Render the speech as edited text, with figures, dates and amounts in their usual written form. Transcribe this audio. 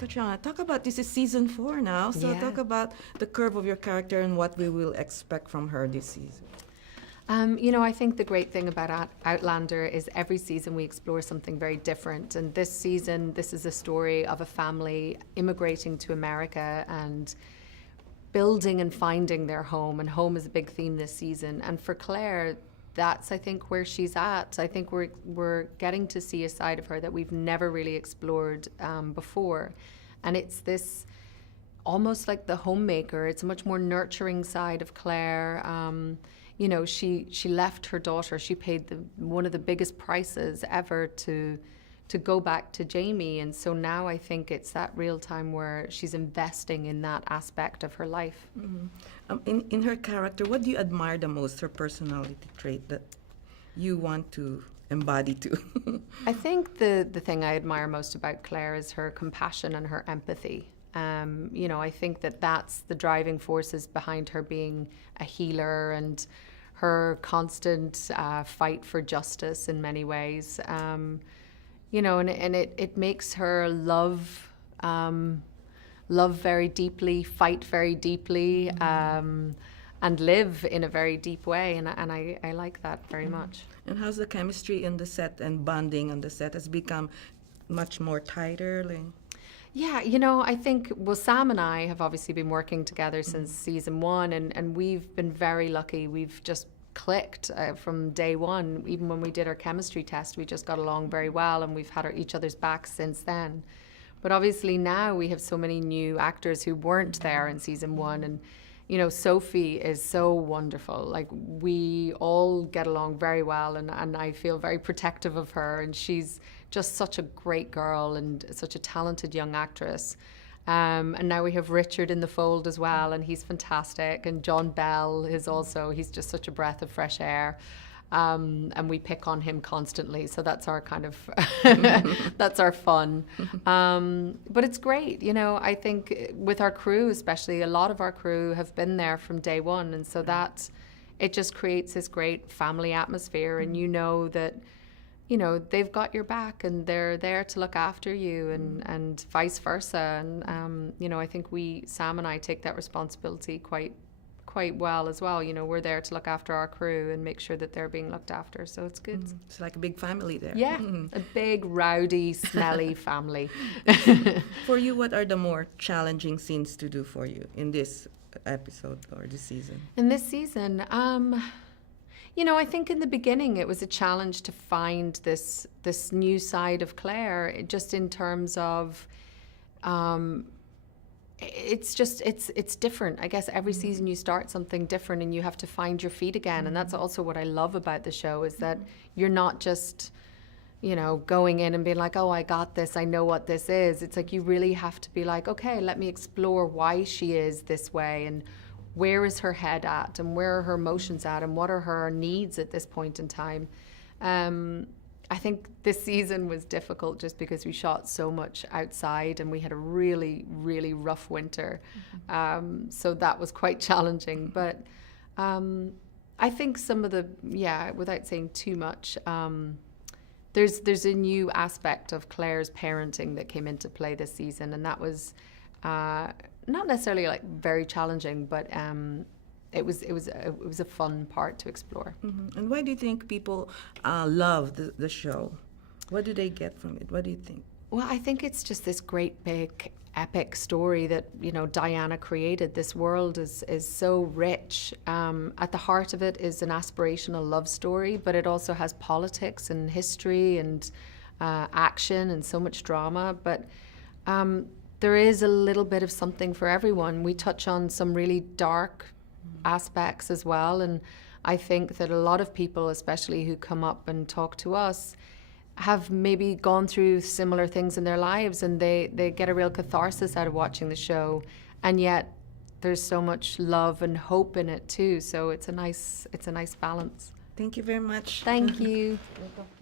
Caitriona, talk about, this is season 4 now, so Yeah. talk about the curve of your character and what we will expect from her this season. I think the great thing about Outlander is every season we explore something very different. And this season, this is a story of a family immigrating to America and building and finding their home. And home is a big theme this season. And for Claire, that's, I think, where she's at. I think we're getting to see a side of her that we've never really explored before. And it's this almost like the homemaker. It's a much more nurturing side of Claire. She left her daughter. She paid one of the biggest prices ever to go back to Jamie. And so now I think it's that real time where she's investing in that aspect of her life. Mm-hmm. In her character, what do you admire the most, her personality trait that you want to embody too? I think the thing I admire most about Claire is her compassion and her empathy. I think that's the driving forces behind her being a healer and her constant fight for justice in many ways. And it makes her love very deeply, fight very deeply, and live in a very deep way. And I like that very much. And how's the chemistry in the set and bonding on the set has become much more tighter? Yeah, I think, Sam and I have obviously been working together since season 1, and we've been very lucky. We've just clicked from day one. Even when we did our chemistry test, we just got along very well, and we've had each other's backs since then. But obviously now we have so many new actors who weren't there in season 1, and Sophie is so wonderful. Like, we all get along very well, and I feel very protective of her, and she's just such a great girl and such a talented young actress. And now we have Richard in the fold as well, and he's fantastic. And John Bell he's just such a breath of fresh air. And we pick on him constantly, so that's our kind of that's our fun. But it's great, I think with our crew especially, a lot of our crew have been there from day one, and so that it just creates this great family atmosphere, and that they've got your back and they're there to look after you, and vice versa. And I think Sam and I take that responsibility quite well as well. We're there to look after our crew and make sure that they're being looked after, so it's good. It's like a big family there. Yeah, a big, rowdy, smelly family. For you, what are the more challenging scenes to do for you in this episode or this season? In this season, I think in the beginning it was a challenge to find this new side of Claire, just in terms of it's different. I guess every season you start something different and you have to find your feet again. And that's also what I love about the show, is that you're not just, going in and being like, oh, I got this, I know what this is. It's like you really have to be like, okay, let me explore why she is this way, and where is her head at, and where are her emotions at, and what are her needs at this point in time. I think this season was difficult just because we shot so much outside and we had a really, really rough winter. So that was quite challenging. But I think some of without saying too much, there's a new aspect of Claire's parenting that came into play this season, and that was not necessarily like very challenging, but it was a fun part to explore. And why do you think people love the show? What do they get from it? What do you think? Well, I think it's just this great big epic story that Diana created. This world is so rich. At the heart of it is an aspirational love story, but it also has politics and history and action and so much drama. But there is a little bit of something for everyone. We touch on some really dark aspects as well, and I think that a lot of people, especially who come up and talk to us, have maybe gone through similar things in their lives, and they get a real catharsis out of watching the show, and yet there's so much love and hope in it too, so it's a nice balance. Thank you very much. Thank you. Welcome.